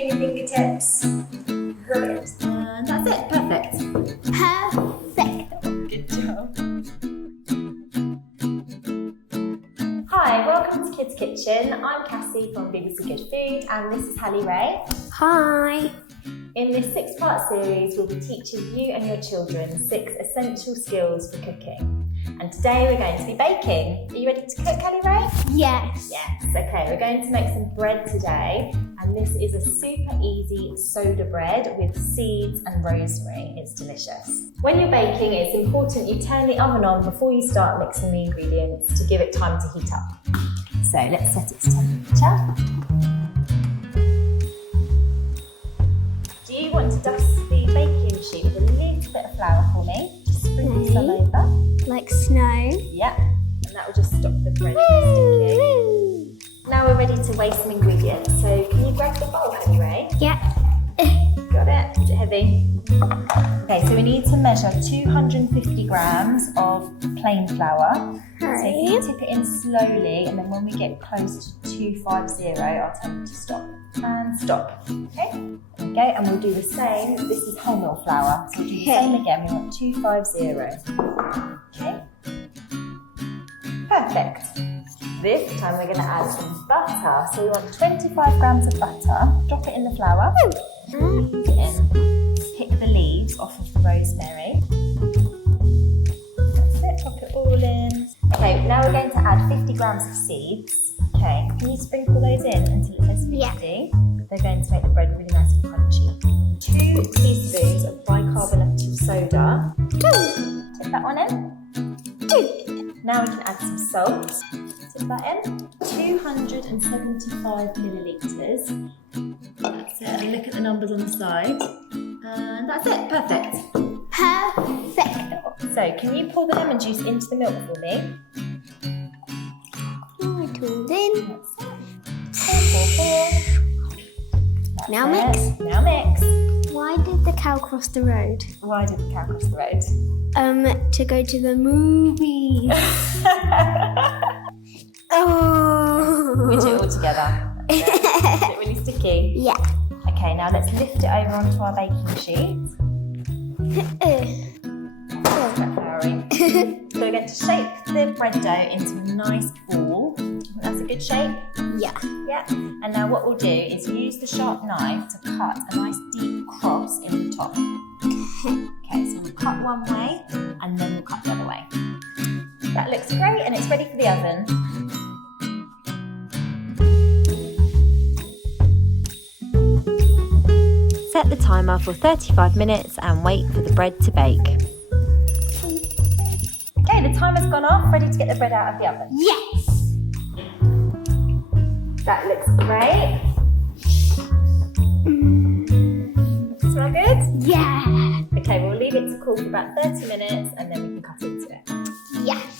between your fingertips. Brilliant. And that's it. Perfect. Perfect. Good job. Hi, welcome to Kids Kitchen. I'm Cassie from BBC Good Food, and this is Hallie Ray. Hi. In this 6-part series, we'll be teaching you and your children 6 essential skills for cooking. And today we're going to be baking. Are you ready to cook, Hallie Ray? Yes. Yes. Okay, we're going to make some bread today, and this is a super easy soda bread with seeds and rosemary. It's delicious. When you're baking, it's important you turn the oven on before you start mixing the ingredients to give it time to heat up. So let's set it to temperature. Do you want to dust the baking sheet with a little bit of flour for me? Just sprinkle some over. Like snow. Yeah, and that will just stop the bread from sticking. Now we're ready to weigh some ingredients. So can you grab the bowl, Hallie Ray? Yeah. Got it? Is it heavy? Okay, so we need to measure 250 grams of plain flour. So you Right. tip it in slowly, and then when we get close to 250, I'll tell you to stop. And stop. Okay? There we go, and we'll do the same. This is wholemeal flour. So we'll do the same again. We want 250. Okay? Perfect. This time we're going to add some butter. So we want 25 grams of butter. Drop it in the flour. Put it in. Pick the leaves off of the rosemary. That's it. Pop it all in. Okay, now we're going to add 50 grams of seeds. Okay, can you sprinkle those in until it says 50? Yeah. They're going to make the bread really nice and crunchy. 2 teaspoons of bicarbonated soda. Tip that one in. Now we can add some salt. Tip that in. 275 millilitres. That's it. And look at the numbers on the side. And that's it. Perfect. Perfect. So, can you pour the lemon juice into the milk for me? Tooled in. Pour. That's Now it. mix. Now mix. Why did the cow cross the road? Why did the cow cross the road? To go to the movies. Oh. We do it all together. Is it really sticky? Yeah. Okay, now let's lift it over onto our baking sheet. It's quite floury. So we're going to shape the bread dough into a nice ball. I think that's a good shape. Yeah. Yeah. And now what we'll do is use the sharp knife to cut a nice deep cross in the top. Okay, so we'll cut one way and then we'll cut the other way. That looks great, and it's ready for the oven. Set the timer for 35 minutes and wait for the bread to bake. Okay, the timer's gone off, ready to get the bread out of the oven. Yes. That looks great. Smell good? Yeah. Okay, we'll leave it to cool for about 30 minutes and then we can cut into it. Yes.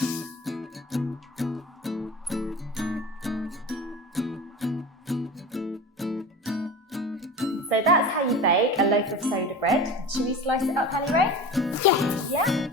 So that's how you bake a loaf of soda bread. Should we slice it up, Hallie Ray? Yes. Yeah?